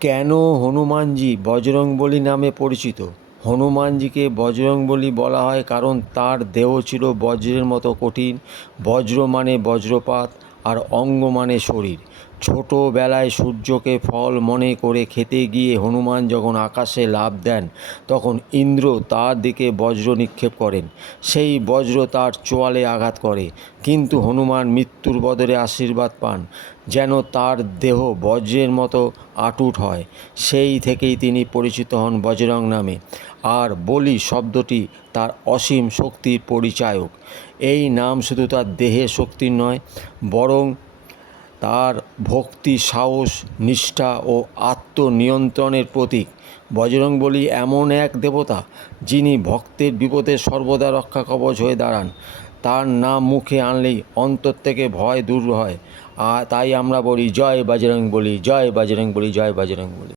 কেন হনুমানজি বজরংবলী নামে পরিচিত? হনুমানজিকে বজরংবলী বলা হয় কারণ তাঁর দেহ ছিল বজ্রের মতো কঠিন। বজ্র মানে বজ্রপাত, আর অঙ্গ মানে শরীর। ছোটোবেলায় সূর্যকে ফল মনে করে খেতে গিয়ে হনুমান যখন আকাশে লাফ দেন, তখন ইন্দ্র তার দিকে বজ্র নিক্ষেপ করেন। সেই বজ্র তার চোয়ালে আঘাত করে, কিন্তু হনুমান মৃত্যুর বদলে আশীর্বাদ পান, যেন তার দেহ বজ্রের মতো অটুট হয়। সেই থেকেই তিনি পরিচিত হন বজরং নামে। আর বলি শব্দটি তার অসীম শক্তির পরিচায়ক। এই নাম শুধু তার দেহের শক্তির নয়, বরং তার ভক্তি, সাহস, নিষ্ঠা ও আত্মনিয়ন্ত্রণের প্রতীক। বজরংবলী এমন এক দেবতা, যিনি ভক্তের বিপদে সর্বদা রক্ষা কবচ হয়ে দাঁড়ান। তার নাম মুখে আনলেই অন্তর থেকে ভয় দূর হয়। আর তাই আমরা বলি, জয় বজরংবলী, জয় বজরংবলী, জয় বজরংবলী।